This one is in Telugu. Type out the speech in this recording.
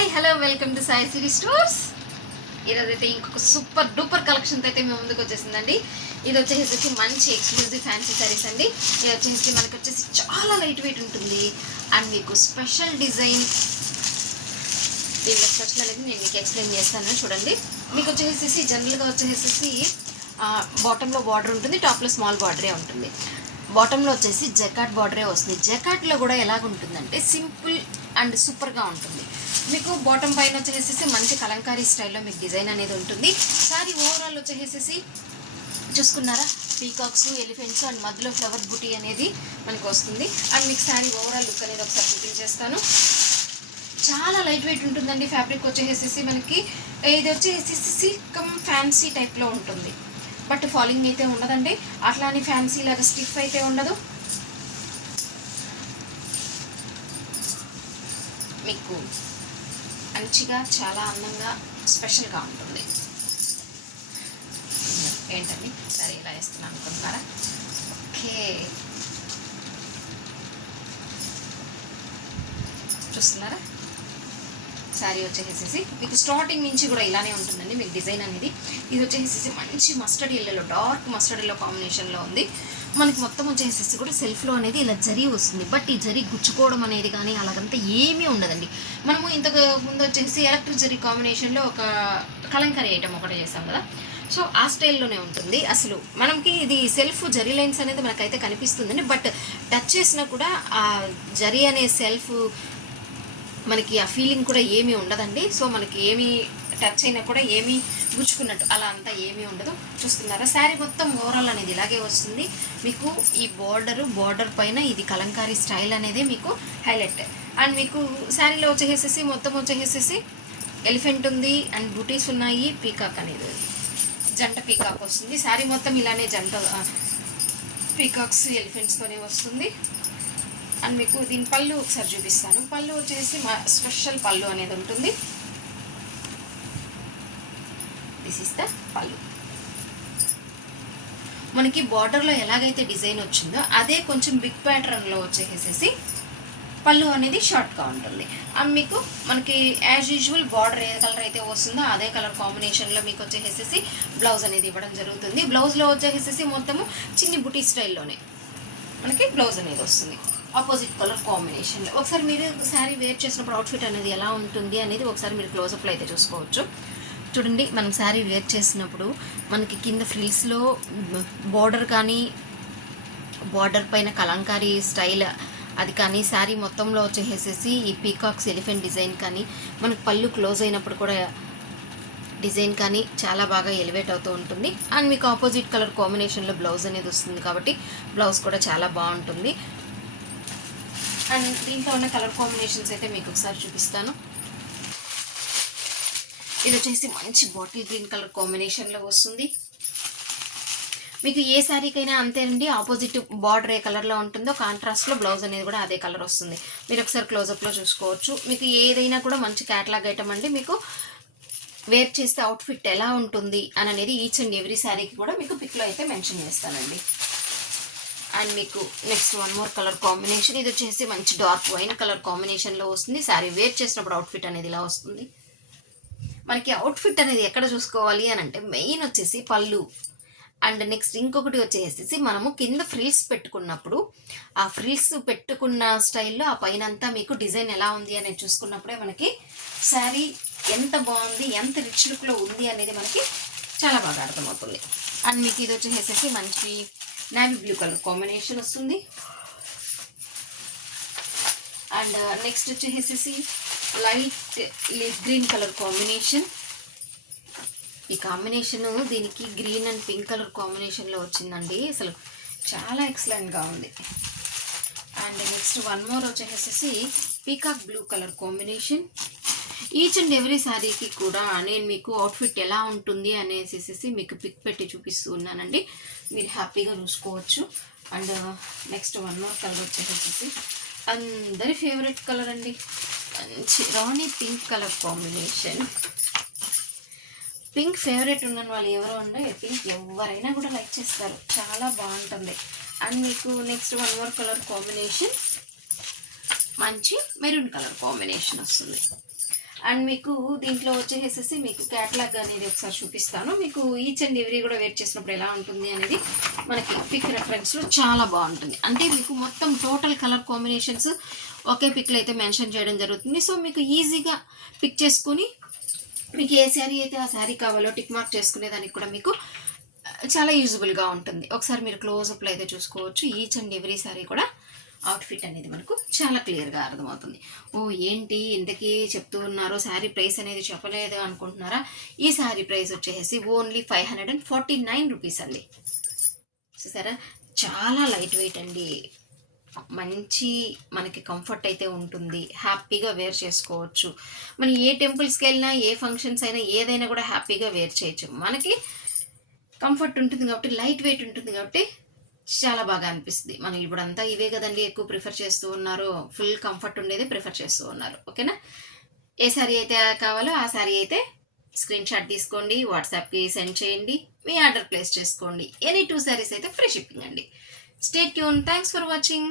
Hi hello welcome to Sai Siri stores. ఈరోజైతే ఇంకొక సూపర్ డూపర్ కలెక్షన్తో అయితే మేము ముందుకు వచ్చేసిందండి. ఇది వచ్చేసి మంచి ఎక్స్క్లూజివ్ ఫ్యాన్సీ సారీస్ అండి. ఇది వచ్చేసి మనకు వచ్చేసి చాలా లైట్ వెయిట్ ఉంటుంది అండ్ మీకు స్పెషల్ డిజైన్. దీనిలో స్పెషల్ అనేది నేను మీకు ఎక్స్ప్లెయిన్ చేస్తాను చూడండి. మీకు వచ్చేసి జనరల్గా వచ్చేసి బాటంలో బార్డర్ ఉంటుంది, టాప్లో స్మాల్ బార్డరే ఉంటుంది. బాటంలో వచ్చేసి జకాట్ బార్డరే వస్తుంది. జకాట్లో కూడా ఎలాగుంటుందంటే సింపుల్ అండ్ సూపర్గా ఉంటుంది. మీకు బాటమ్ పైన వచ్చేసి మంచి కలంకారీ స్టైల్లో మీకు డిజైన్ అనేది ఉంటుంది. సారీ ఓవరాల్ వచ్చేసి చూసుకున్నారా, పీకాక్స్, ఎలిఫెంట్స్ అండ్ మధ్యలో ఫ్లవర్ బుటీ అనేది మనకు వస్తుంది. అండ్ మీకు శారీ ఓవరాల్ లుక్ అనేది ఒకసారి చూపించేస్తాను. చాలా లైట్ వెయిట్ ఉంటుందండి. ఫ్యాబ్రిక్ వచ్చేసి మనకి ఇది వచ్చేసి సిల్క్ ఫ్యాన్సీ టైప్లో ఉంటుంది. బట్ ఫాలింగ్ అయితే ఉండదండి, అట్లా అని ఫ్యాన్సీ లాగా స్టిఫ్ అయితే ఉండదు. మీకు మంచిగా చాలా అందంగా స్పెషల్గా ఉంటుంది. ఏంటండి సరే ఇలా వేస్తున్నాను అనుకుంటున్నారా? ఓకే, చూస్తున్నారా శారీ వచ్చేసేసి మీకు స్టార్టింగ్ నుంచి కూడా ఇలానే ఉంటుందండి మీకు డిజైన్ అనేది. ఇది వచ్చేసేసి మంచి mustard yellow, dark mustard yellow కాంబినేషన్లో ఉంది. మనకి మొత్తం వచ్చేసేసి కూడా సెల్ఫ్లో అనేది ఇలా జరీ వస్తుంది. బట్ ఈ జరీ గుచ్చుకోవడం అనేది కానీ అలాగంతా ఏమీ ఉండదండి. మనము ఇంతకు ముందు వచ్చేసి ఎలక్ట్రిక్ జరీ కాంబినేషన్లో ఒక కలంకారీ ఐటమ్ ఒకటి చేసాం కదా, సో ఆ స్టైల్లోనే ఉంటుంది. అసలు మనకి ఇది సెల్ఫ్ జరీ లైన్స్ అనేది మనకైతే కనిపిస్తుందండి. బట్ టచ్ చేసినా కూడా ఆ జరీ అనే సెల్ఫ్ మనకి ఆ ఫీలింగ్ కూడా ఏమీ ఉండదండి. సో మనకి ఏమీ టచ్ అయినా కూడా ఏమీ గుచ్చుకున్నట్టు అలా అంతా ఏమీ ఉండదు. చూస్తున్నారా, శారీ మొత్తం ఓవరాల్ అనేది ఇలాగే వస్తుంది. మీకు ఈ బార్డర్ పైన ఇది కలంకారీ స్టైల్ అనేది మీకు హైలైట్. అండ్ మీకు శారీలో వచ్చేసేసి మొత్తం వచ్చేసేసి ఎలిఫెంట్ ఉంది అండ్ బూటీస్ ఉన్నాయి, పీకాక్ అనేది జంట పీకాక్ వస్తుంది. శారీ మొత్తం ఇలానే జంట పీకాక్స్ ఎలిఫెంట్స్తోనే వస్తుంది. అండ్ మీకు దీని పళ్ళు ఒకసారి చూపిస్తాను. పళ్ళు వచ్చేసి మా స్పెషల్ పళ్ళు అనేది ఉంటుంది. దిస్ ఇస్ ద పళ్ళు. మనకి బార్డర్లో ఎలాగైతే డిజైన్ వచ్చిందో అదే కొంచెం బిగ్ ప్యాటర్న్లో వచ్చేసేసి పళ్ళు అనేది షార్ట్గా ఉంటుంది. అండ్ మీకు మనకి యాజ్ యూజువల్ బార్డర్ ఏ కలర్ అయితే వస్తుందో అదే కలర్ కాంబినేషన్లో మీకు వచ్చేసేసి బ్లౌజ్ అనేది ఇవ్వడం జరుగుతుంది. బ్లౌజ్లో వచ్చేసేసి మొత్తము చిన్ని బుటీ స్టైల్లోనే మనకి బ్లౌజ్ అనేది వస్తుంది, ఆపోజిట్ కలర్ కాంబినేషన్లో. ఒకసారి మీరు శారీ వేర్ చేసినప్పుడు అవుట్ఫిట్ అనేది ఎలా ఉంటుంది అనేది ఒకసారి మీరు క్లోజప్లో అయితే చూసుకోవచ్చు. చూడండి, మనం శారీ వేర్ చేసినప్పుడు మనకి కింద ఫ్రిల్స్లో బార్డర్ కానీ బార్డర్ పైన కలంకారీ స్టైల్ అది కానీ, శారీ మొత్తంలో వచ్చేసేసి ఈ పీకాక్స్ ఎలిఫెంట్ డిజైన్ కానీ, మనకు పళ్ళు క్లోజ్ అయినప్పుడు కూడా డిజైన్ కానీ చాలా బాగా ఎలివేట్ అవుతూ ఉంటుంది. అండ్ మీకు ఆపోజిట్ కలర్ కాంబినేషన్లో బ్లౌజ్ అనేది వస్తుంది కాబట్టి బ్లౌజ్ కూడా చాలా బాగుంటుంది. అండ్ దీంట్లో ఉన్న కలర్ కాంబినేషన్స్ అయితే మీకు ఒకసారి చూపిస్తాను. ఇది వచ్చేసి మంచి బాటిల్ గ్రీన్ కలర్ కాంబినేషన్లో వస్తుంది. మీకు ఏ శారీకైనా అంతేనండి, ఆపోజిట్ బార్డర్ ఏ కలర్లో ఉంటుందో కాంట్రాస్ట్లో బ్లౌజ్ అనేది కూడా అదే కలర్ వస్తుంది. మీరు ఒకసారి క్లోజప్లో చూసుకోవచ్చు. మీకు ఏదైనా కూడా మంచి క్యాటలాగ్ ఐటమ్ అండి. మీకు వేర్ చేస్తే అవుట్ఫిట్ ఎలా ఉంటుంది అని అనేది ఈచ్ అండ్ ఎవ్రీ శారీకి కూడా మీకు పిక్లో అయితే మెన్షన్ చేస్తానండి. అండ్ మీకు next one more colour combination. ఇది వచ్చేసి మంచి డార్క్ వైన్ కలర్ కాంబినేషన్లో వస్తుంది. శారీ వేర్ చేసినప్పుడు అవుట్ఫిట్ అనేది ఇలా వస్తుంది. మనకి అవుట్ఫిట్ అనేది ఎక్కడ చూసుకోవాలి అని అంటే మెయిన్ వచ్చేసి పళ్ళు. అండ్ నెక్స్ట్ ఇంకొకటి వచ్చేసి మనము కింద ఫ్రిల్స్ పెట్టుకున్నప్పుడు ఆ ఫ్రిల్స్ పెట్టుకున్న స్టైల్లో ఆ పైన అంతా మీకు డిజైన్ ఎలా ఉంది అనేది చూసుకున్నప్పుడే మనకి శారీ ఎంత బాగుంది, ఎంత రిచ్ లుక్లో ఉంది అనేది మనకి చాలా బాగా అర్థమవుతుంది. అండ్ మీకు ఇది వచ్చేసేసి మంచి నేవీ బ్లూ కలర్ కాంబినేషన్ వస్తుంది. అండ్ నెక్స్ట్ వచ్చేసేసి light leaf green colour combination. ఈ కాంబినేషన్ దీనికి గ్రీన్ అండ్ పింక్ కలర్ కాంబినేషన్లో వచ్చిందండి. అసలు చాలా ఎక్సలెంట్గా ఉంది. అండ్ నెక్స్ట్ వన్ మోర్ వచ్చేసేసి peacock blue colour combination. Each and every శారీకి కూడా నేను మీకు అవుట్ఫిట్ ఎలా ఉంటుంది అనేసి మీకు పిక్ పెట్టి చూపిస్తూ ఉన్నానండి. మీరు హ్యాపీగా చూసుకోవచ్చు. And next one more colour వచ్చేసేసి అందరి ఫేవరెట్ కలర్ అండి, మంచి rani pink colour combination. Pink favourite ఉన్న వాళ్ళు ఎవరో ఉండే పింక్ ఎవరైనా కూడా లైక్ చేస్తారు, చాలా బాగుంటుంది. అండ్ మీకు next one more colour combination మంచి మెరూన్ కలర్ కాంబినేషన్ వస్తుంది. అండ్ మీకు దీంట్లో వచ్చేసేసి మీకు క్యాటలాగ్ అనేది ఒకసారి చూపిస్తాను. మీకు ఈచ్ అండ్ ఎవ్రీ కూడా వేర్ చేసినప్పుడు ఎలా ఉంటుంది అనేది మనకి పిక్ రెఫరెన్స్లో చాలా బాగుంటుంది. అంటే మీకు మొత్తం టోటల్ కలర్ కాంబినేషన్స్ ఒకే పిక్లో అయితే మెన్షన్ చేయడం జరుగుతుంది. సో మీకు ఈజీగా పిక్ చేసుకుని మీకు ఏ శారీ అయితే ఆ శారీ కావాలో టిక్ మార్క్ చేసుకునేదానికి కూడా మీకు చాలా యూజబుల్గా ఉంటుంది. ఒకసారి మీరు క్లోజప్లో అయితే చూసుకోవచ్చు. ఈచ్ అండ్ ఎవ్రీ శారీ కూడా అవుట్ఫిట్ అనేది మనకు చాలా క్లియర్గా అర్థమవుతుంది. ఓ ఏంటి ఇంతకీ చెప్తూ ఉన్నారు, శారీ ప్రైస్ అనేది చెప్పలేదు అనుకుంటున్నారా? ఈ శారీ ప్రైస్ వచ్చేసి ఓన్లీ 549 రూపీస్ అండి. చూసారా, చాలా లైట్ వెయిట్ అండి. మంచి మనకి కంఫర్ట్ అయితే ఉంటుంది. హ్యాపీగా వేర్ చేసుకోవచ్చు. మనం ఏ టెంపుల్స్కి వెళ్ళినా, ఏ ఫంక్షన్స్ అయినా, ఏదైనా కూడా హ్యాపీగా వేర్ చేయొచ్చు. మనకి కంఫర్ట్ ఉంటుంది కాబట్టి, లైట్ వెయిట్ ఉంటుంది కాబట్టి చాలా బాగా అనిపిస్తుంది. మనం ఇప్పుడంతా ఇవే కదండి ఎక్కువ ప్రిఫర్ చేస్తూ ఉన్నారు. ఫుల్ కంఫర్ట్ ఉండేది ప్రిఫర్ చేస్తూ ఉన్నారు. ఓకేనా? ఏ శారీ అయితే కావాలో ఆ శారీ అయితే స్క్రీన్ షాట్ తీసుకోండి, వాట్సాప్కి సెండ్ చేయండి, మీ ఆర్డర్ ప్లేస్ చేసుకోండి. ఎనీ 2 శారీస్ అయితే ఫ్రీ షిప్పింగ్ అండి. Stay tune. Thanks for watching.